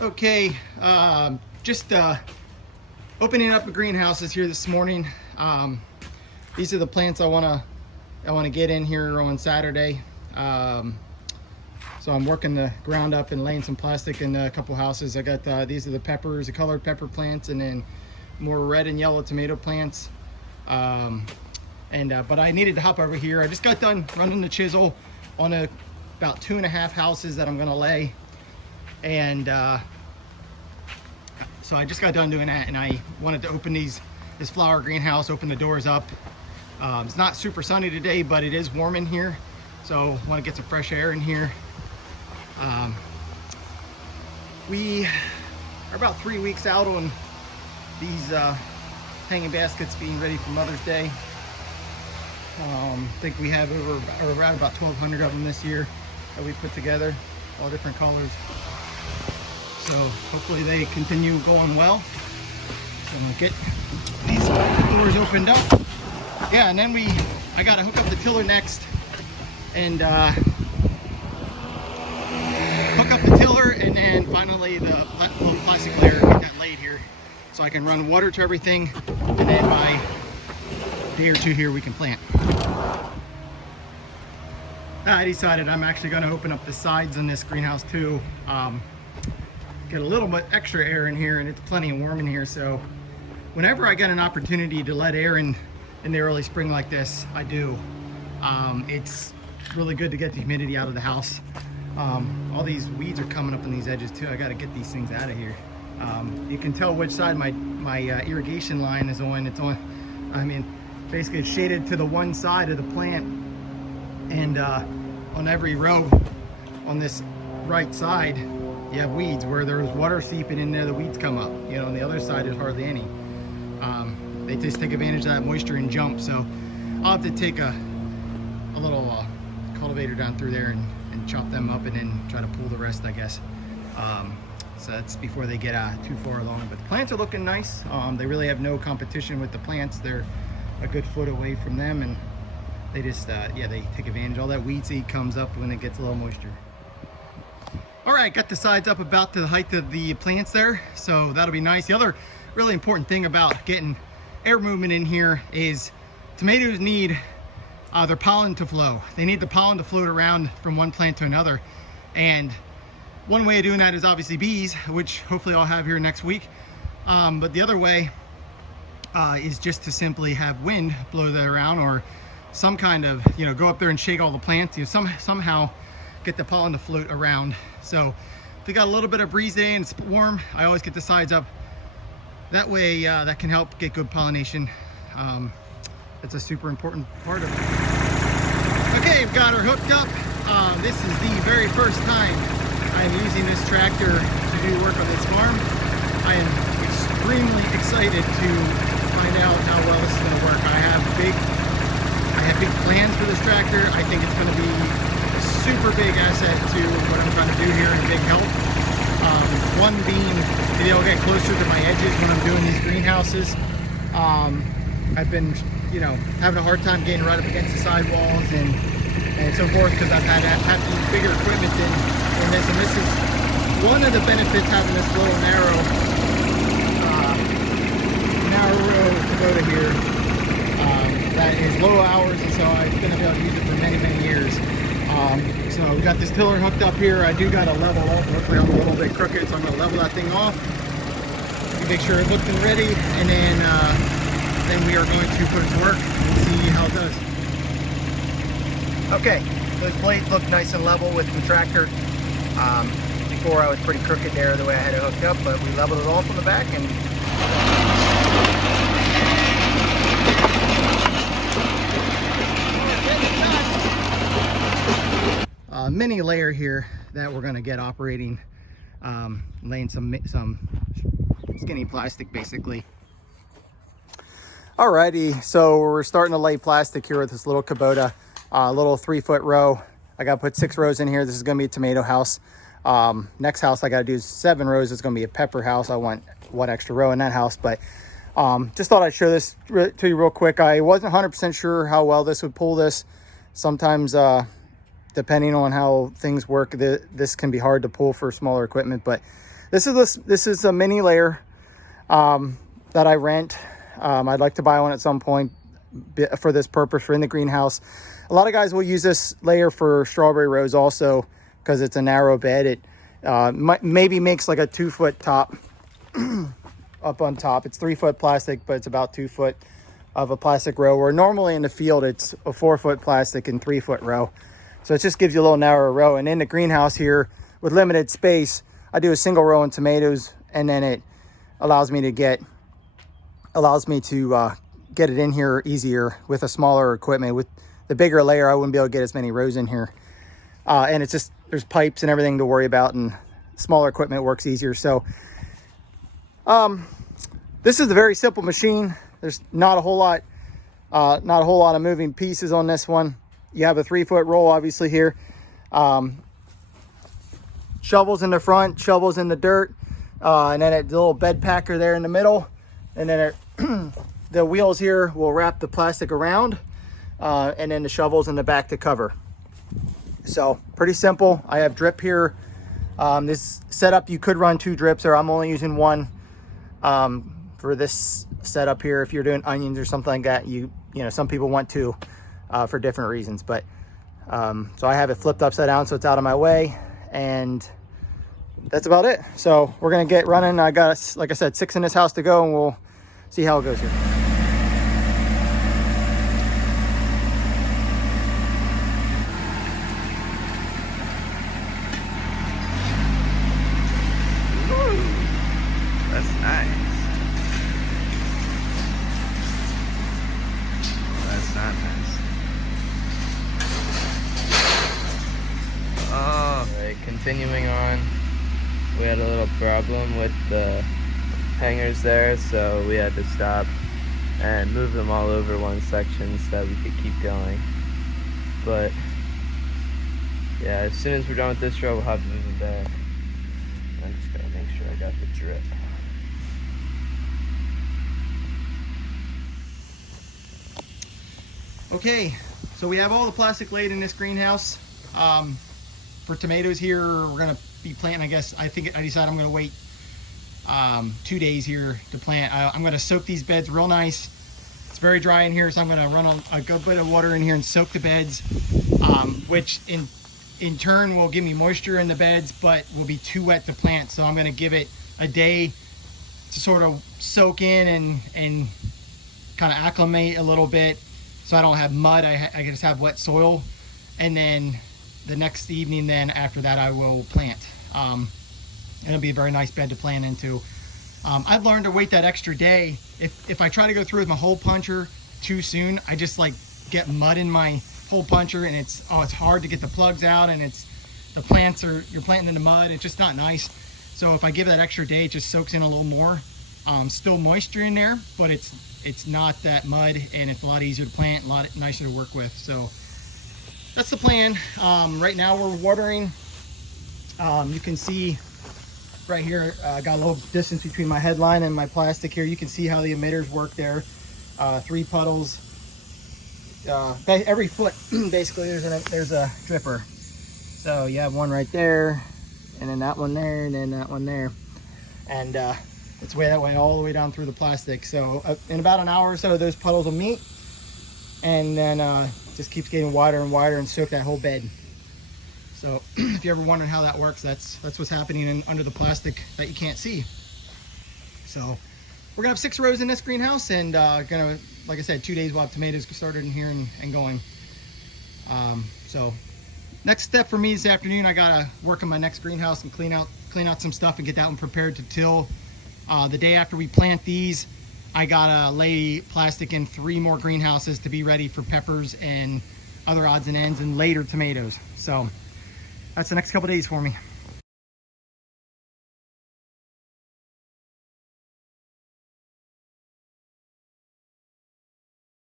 Okay, just opening up the greenhouses here this morning. These are the plants I want to get in here on Saturday. So I'm working the ground up and laying some plastic in a couple houses. I got these are the peppers, the colored pepper plants, and then more red and yellow tomato plants. But I needed to hop over here. I just got done running the chisel on about 2.5 houses that I'm going to lay. And so I just got done doing that, and I wanted to open this flower greenhouse, open the doors up. It's not super sunny today, but it is warm in here, so I want to get some fresh air in here. We are about 3 weeks out on these hanging baskets being ready for Mother's Day. I think we have around about 1,200 of them this year that we put together, all different colors. So hopefully they continue going well. So I'm gonna get these doors opened up. Yeah, and then I gotta hook up the tiller next and hook up the tiller, and then finally the little plastic layer, get that laid here so I can run water to everything, and then by a day or two here we can plant. I decided I'm actually going to open up the sides in this greenhouse too. Get a little bit extra air in here, and it's plenty warm in here, so whenever I get an opportunity to let air in the early spring like this, I do. It's really good to get the humidity out of the house. All these weeds are coming up on these edges too. I got to get these things out of here. You can tell which side my irrigation line is on. It's on, I mean, basically it's shaded to the one side of the plant, and on every row on this right side you have weeds. Where there's water seeping in there, the weeds come up. You know, on the other side there's hardly any. They just take advantage of that moisture and jump. So I'll have to take a little cultivator down through there and chop them up, and then try to pull the rest, I guess. So that's before they get too far along. But the plants are looking nice. They really have no competition with the plants. They're a good foot away from them, and they just yeah, they take advantage. All that weed seed comes up when it gets a little moisture. All right, got the sides up about to the height of the plants there, so that'll be nice. The other really important thing about getting air movement in here is tomatoes need their pollen to flow. They need the pollen to float around from one plant to another, and one way of doing that is obviously bees, which hopefully I'll have here next week. But the other way is just to simply have wind blow that around, or some kind of, you know, go up there and shake all the plants, you know, somehow get the pollen to float around. So if we got a little bit of breeze day and it's warm, I always get the sides up. That way that can help get good pollination. It's a super important part of it. Okay, we've got her hooked up. This is the very first time I'm using this tractor to do work on this farm. I am extremely excited to find out how well this is going to work. I have big plans for this tractor. I think it's going to be a super big asset to what I'm trying to do here, and a big help. One being, it'll get closer to my edges when I'm doing these greenhouses. I've been, you know, having a hard time getting right up against the sidewalls and so forth, because I've had to have to use bigger equipment in this, and this is one of the benefits having this little narrow Kabota here that is low hours, and so I'm going to be able to use it for many years. So we got this tiller hooked up here. I do got to level off. Hopefully I'm a little bit crooked, so I'm going to level that thing off, make sure it's hooked and ready, and then we are going to put it to work and see how it does. Okay, those blades look nice and level with the tractor. Before I was pretty crooked there the way I had it hooked up, but we leveled it off on the back, and mini layer here that we're going to get operating, laying some skinny plastic basically. Alrighty, so we're starting to lay plastic here with this little Kabota, little 3-foot row. I got to put 6 rows in here. This is going to be a tomato house. Next house I got to do 7 rows. It's going to be a pepper house. I want 1 extra row in that house, but just thought I'd show this to you real quick. I wasn't 100% sure how well this would pull this. Sometimes depending on how things work, this can be hard to pull for smaller equipment, but This is a mini layer that I rent. I'd like to buy one at some point for this purpose, for in the greenhouse. A lot of guys will use this layer for strawberry rows also, because it's a narrow bed. It maybe makes like a 2-foot top up on top. It's 3-foot plastic, but it's about 2 foot of a plastic row, where normally in the field it's a 4-foot plastic and 3-foot row. So it just gives you a little narrower row. And in the greenhouse here with limited space, I do a single row in tomatoes, and then it allows me to get it in here easier with a smaller equipment. With the bigger layer, I wouldn't be able to get as many rows in here. And it's just, there's pipes and everything to worry about, and smaller equipment works easier. So this is a very simple machine. There's not a whole lot of moving pieces on this one. You have a 3-foot roll obviously here. Shovels in the front, shovels in the dirt, and then a little bed packer there in the middle. And then the wheels here will wrap the plastic around, and then the shovels in the back to cover. So pretty simple. I have drip here. This setup, you could run 2 drips, or I'm only using 1 for this setup here. If you're doing onions or something like that, you know, some people want 2 for different reasons. But so I have it flipped upside down so it's out of my way, and that's about it. So we're gonna get running. I got, like I said, 6 in this house to go, and we'll see how it goes here. That's nice. That's not nice. Oh, right, continuing on. We had a little problem with the hangers there, so we had to stop and move them all over one section so that we could keep going. But yeah, as soon as we're done with this row, we'll have to move them back. I'm just gonna make sure I got the drip. Okay, so we have all the plastic laid in this greenhouse. For tomatoes here, we're gonna be planting, I decided I'm gonna wait 2 days here to plant. I'm gonna soak these beds real nice. It's very dry in here, so I'm gonna run a good bit of water in here and soak the beds, which in turn will give me moisture in the beds, but will be too wet to plant. So I'm gonna give it a day to sort of soak in and kind of acclimate a little bit, so I don't have mud. I just have wet soil, and then the next evening, then after that, I will plant. It'll be a very nice bed to plant into. I've learned to wait that extra day. If I try to go through with my hole puncher too soon, I just like get mud in my hole puncher, and it's hard to get the plugs out, and you're planting in the mud. It's just not nice. So if I give that extra day, it just soaks in a little more. Still moisture in there, but it's not that mud, and it's a lot easier to plant, a lot nicer to work with. So that's the plan. Right now we're watering. You can see right here, I got a little distance between my headline and my plastic here. You can see how the emitters work there. 3 puddles. Every foot, basically, there's a dripper. So you have one right there, and then that one there, and then that one there. And it's that way all the way down through the plastic. So in about an hour or so, those puddles will meet, and then just keeps getting wider and wider and soak that whole bed. So if you're ever wondering how that works, that's what's happening under the plastic that you can't see. So we're gonna have 6 rows in this greenhouse, and gonna, like I said, 2 days we'll have tomatoes started in here and going. So next step for me this afternoon, I gotta work on my next greenhouse and clean out some stuff and get that one prepared to till. The day after we plant these, I gotta lay plastic in 3 more greenhouses to be ready for peppers and other odds and ends and later tomatoes. So that's the next couple days for me.